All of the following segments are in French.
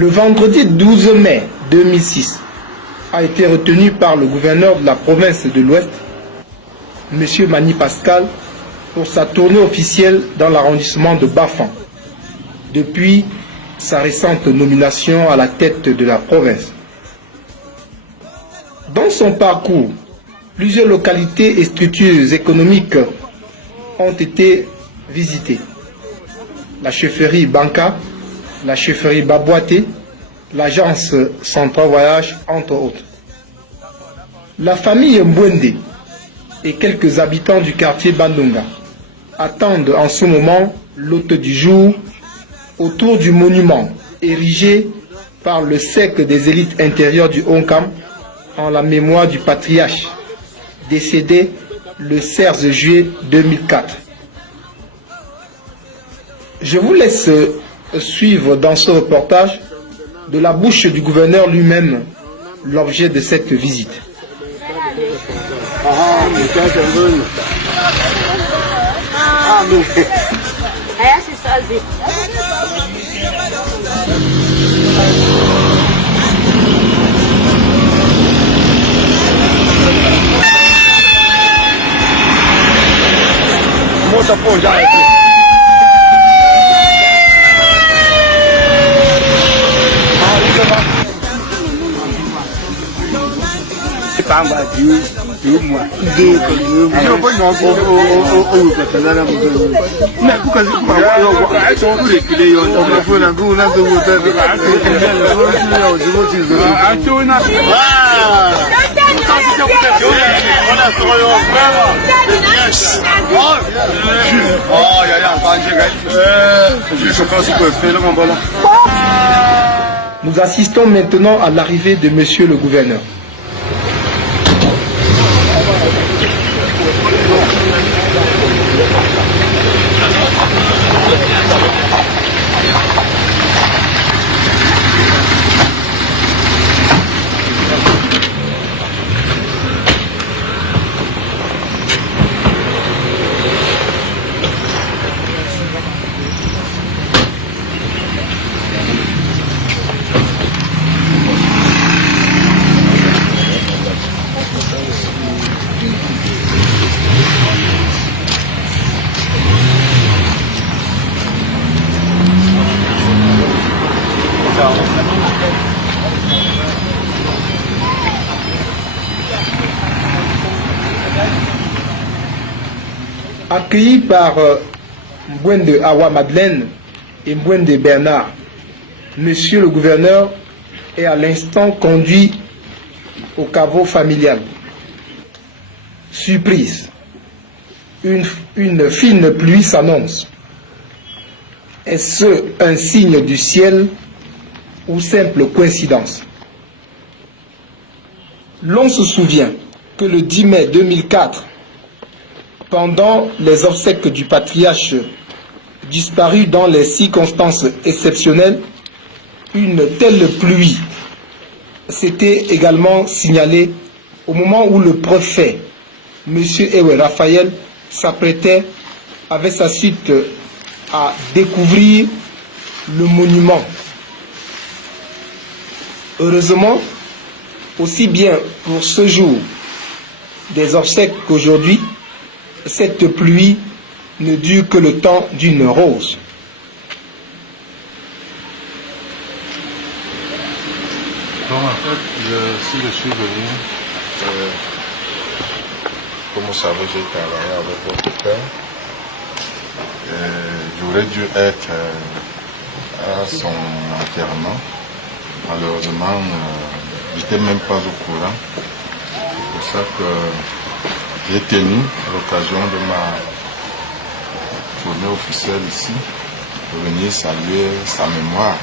Le vendredi 12 mai 2006 a été retenu par le gouverneur de la province de l'Ouest, M. Mani Pascal, pour sa tournée officielle dans l'arrondissement de Bafan, depuis sa récente nomination à la tête de la province. Dans son parcours, plusieurs localités et structures économiques ont été visitées. La chefferie Banca, la chefferie Babouaté, l'agence Central Voyage, entre autres. La famille Mbwende et quelques habitants du quartier Bandunga attendent en ce moment l'hôte du jour autour du monument érigé par le cercle des élites intérieures du Onkam en la mémoire du patriarche décédé le 16 juillet 2004. Je vous laisse suivre dans ce reportage de la bouche du gouverneur lui-même l'objet de cette visite. Nous assistons maintenant à l'arrivée de Monsieur le gouverneur. Accueilli par Mbwende Awa Madeleine et Mbwende Bernard, Monsieur le gouverneur est à l'instant conduit au caveau familial. Surprise, une fine pluie s'annonce. Est-ce un signe du ciel ou simple coïncidence? L'on se souvient que le 10 mai 2004, pendant les obsèques du patriarche disparu dans les circonstances exceptionnelles, une telle pluie s'était également signalée au moment où le préfet, M. Ewe Raphaël, s'apprêtait avec sa suite à découvrir le monument. Heureusement, aussi bien pour ce jour des obsèques qu'aujourd'hui, cette pluie ne dure que le temps d'une rose. Donc en fait, si je suis venu, comme vous savez, j'ai travaillé avec votre père. J'aurais dû être à son enterrement. Malheureusement, je n'étais même pas au courant. C'est pour ça que j'ai tenu à l'occasion de ma tournée officielle ici venir saluer sa mémoire,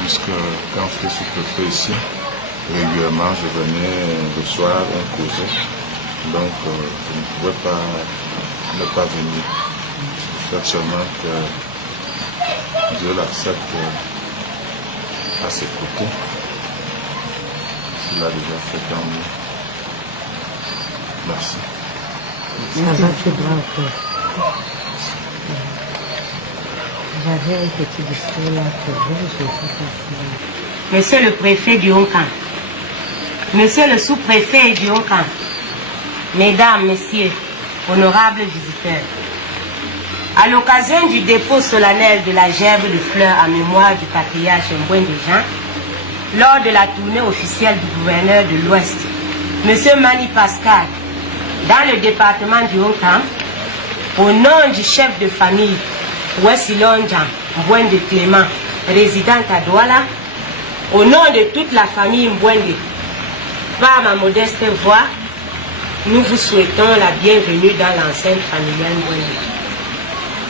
puisque quand je suis sous-préfet ici, régulièrement je venais le soir, on causait, donc je ne pouvais pas ne pas venir. Je souhaite seulement que Dieu l'accepte à ses côtés. Il a déjà fait tant mieux. Merci. J'avais un petit discours là pour vous, je ne sais pas si... Monsieur le préfet du Hong-Kong, Monsieur le sous-préfet du Hong-Kong, Mesdames, Messieurs, honorables visiteurs, à l'occasion du dépôt solennel de la gerbe de fleurs en mémoire du patriarche Mbouende Jean, lors de la tournée officielle du gouverneur de l'Ouest, Monsieur Mani Pascal, dans le département du Hong-Kong, au nom du chef de famille Wessilonjan Mbouende Clément, résident à Douala, au nom de toute la famille Mbouende, par ma modeste voix, nous vous souhaitons la bienvenue dans l'enceinte familiale Mbouende.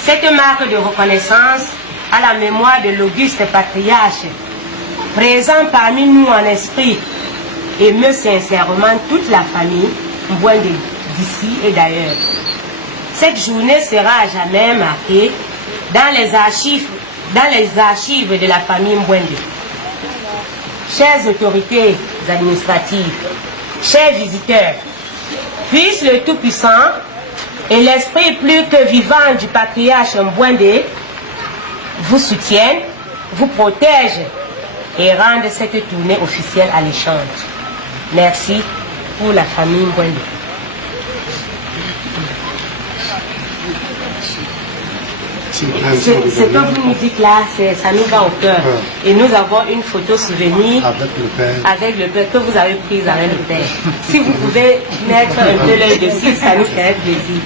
Cette marque de reconnaissance à la mémoire de l'auguste patriarche, présent parmi nous en esprit, émeut sincèrement toute la famille Mbouende d'ici et d'ailleurs. Cette journée sera à jamais marquée dans les archives de la famille Mbouende. Chères autorités administratives, chers visiteurs, puisse le Tout-Puissant et l'esprit plus que vivant du patriarche Mbouende vous soutiennent, vous protègent et rendent cette tournée officielle alléchante. Merci pour la famille Mbouende. Ce que vous nous dites là, ça nous va au cœur. Et nous avons une photo souvenir avec le père que vous avez prise avec le père. Si vous pouvez mettre un peu l'œil dessus, ça nous ferait plaisir.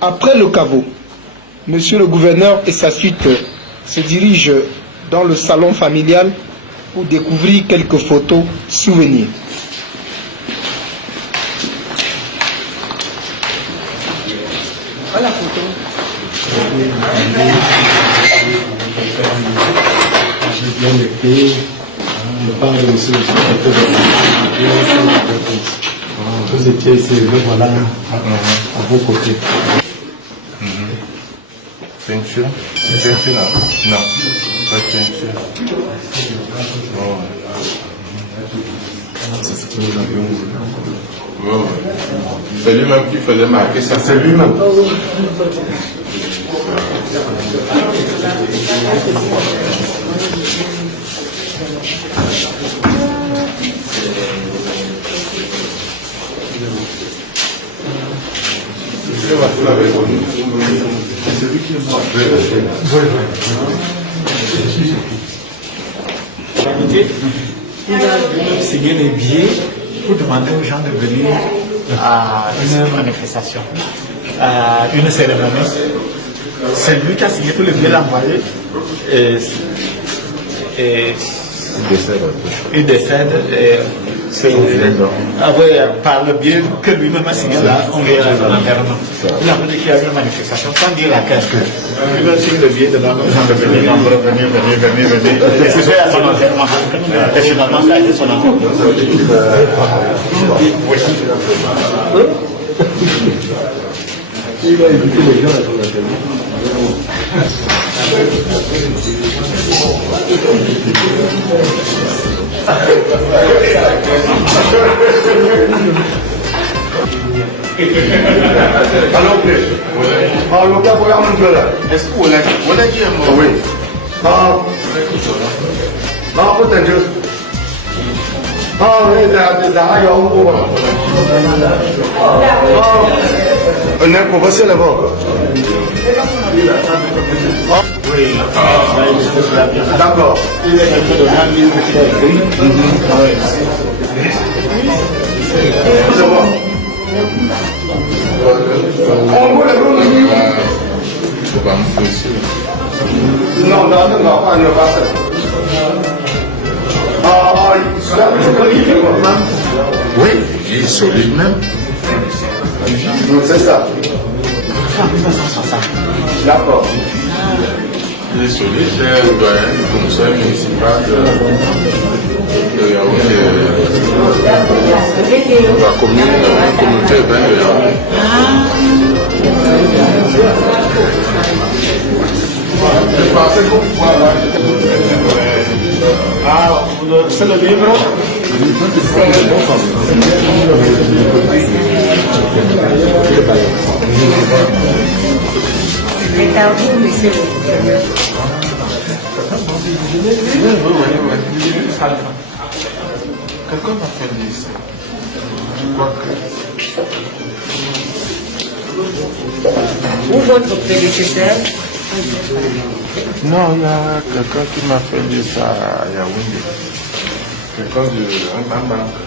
Après le caveau, Monsieur le gouverneur et sa suite se dirigent dans le salon familial pour découvrir quelques photos souvenirs. Voilà la photo. J'ai bien été, le père de monsieur vous étiez ici, voilà, à vos côtés. Ceinture? Ceinture là? Non, pas de ceinture. Oh. C'est ce que nous avions voulu. Oh. C'est lui-même qui faisait marquer ça. C'est lui-même. C'est lui qui est mort. Il a signé les billets pour demander aux gens de venir à une manifestation, à une cérémonie. C'est lui qui a signé tous les billets, l'a envoyé et il décède. Par le biais que lui-même a signé là, on vient à l'enterrement. Il a dit qu'il y a une manifestation, sans dire laquelle. Il a signé le billet de l'homme, les gens de venir, venir. Et c'est fait à son enterrement. Et finalement, ça a été son enterrement. Il a invité les gens à son enterrement. Est-ce que vous l'avez dit? Oui. Non, vous t'en on est professionnel là-bas. Oui. D'accord. C'est bon. On voit le gros de faut pas me pousser. non, pas ne pas faire. Oui, il est solide même. C'est ça. D'accord. Désolé, cher doyen du conseil municipal de Yaoundé, la communauté urbaine de Yaoundé. C'est le livre. Quelqu'un m'a fait dire ça. Je crois que... Ou votre prédécesseur? Non, il y a quelqu'un qui m'a fait dire ça à Yaoundé. Quelqu'un de un banque.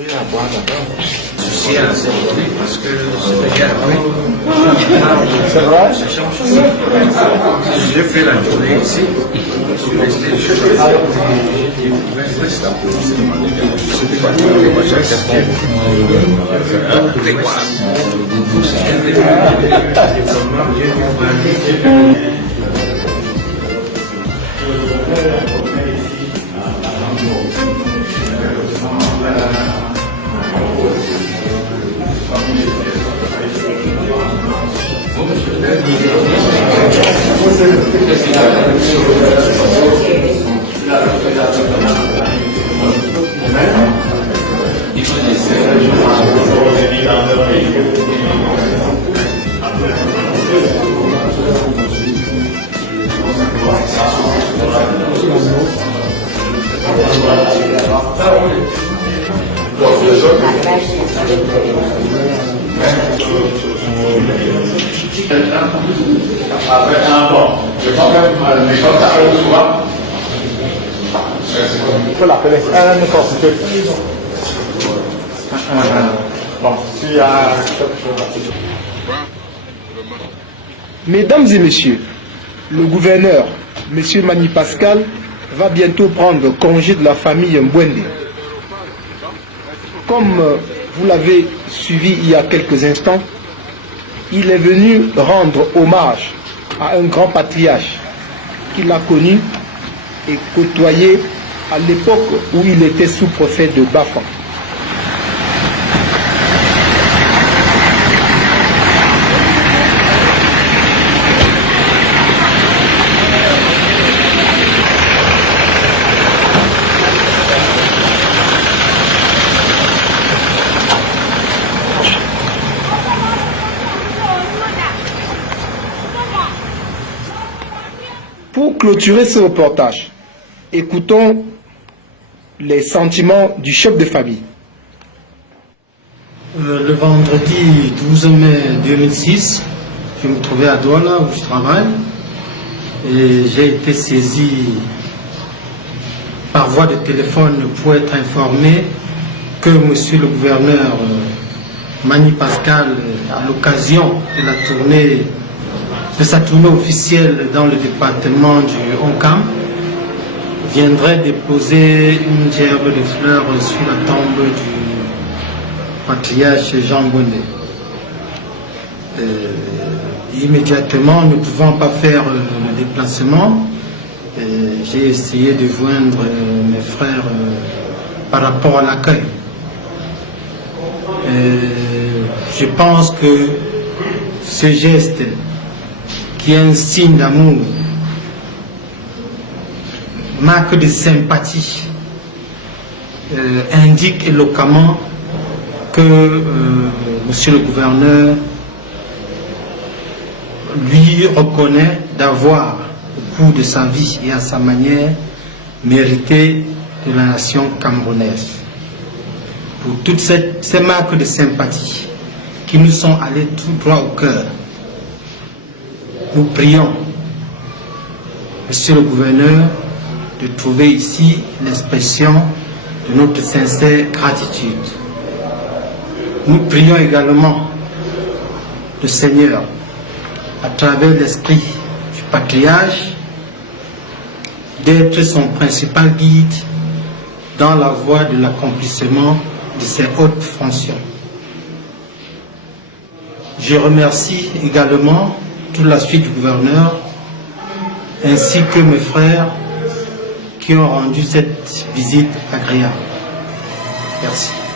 Il y a à boire là-bas. Parce que c'est bien. C'est vrai? J'ai fait la tournée ici. Je suis resté chez Il faut l'appeler. Bon, s'il y a quelque chose. Mesdames et messieurs, le gouverneur, M. Mani Pascal, va bientôt prendre congé de la famille Mbwende. Comme vous l'avez suivi il y a quelques instants, il est venu rendre hommage à un grand patriarche qu'il a connu et côtoyé à l'époque où il était sous-préfet de Bafang. Pour clôturer ce reportage, écoutons les sentiments du chef de famille. Le vendredi 12 mai 2006, je me trouvais à Douala où je travaille et j'ai été saisi par voie de téléphone pour être informé que monsieur le gouverneur Mani Pascal, à l'occasion de sa tournée officielle dans le département du Onkam, viendrait déposer une gerbe de fleurs sur la tombe du patriarche Jean Bonnet. Immédiatement, ne pouvant pas faire le déplacement, j'ai essayé de joindre mes frères par rapport à l'accueil. Je pense que ce geste, qui est un signe d'amour, marque de sympathie, indique éloquemment que monsieur le gouverneur lui reconnaît d'avoir, au cours de sa vie et à sa manière, mérité de la nation camerounaise. Pour toutes ces marques de sympathie qui nous sont allées tout droit au cœur, nous prions, monsieur le gouverneur, de trouver ici l'expression de notre sincère gratitude. Nous prions également le Seigneur, à travers l'esprit du patriarche, d'être son principal guide dans la voie de l'accomplissement de ses hautes fonctions. Je remercie également toute la suite du gouverneur ainsi que mes frères qui ont rendu cette visite agréable. Merci.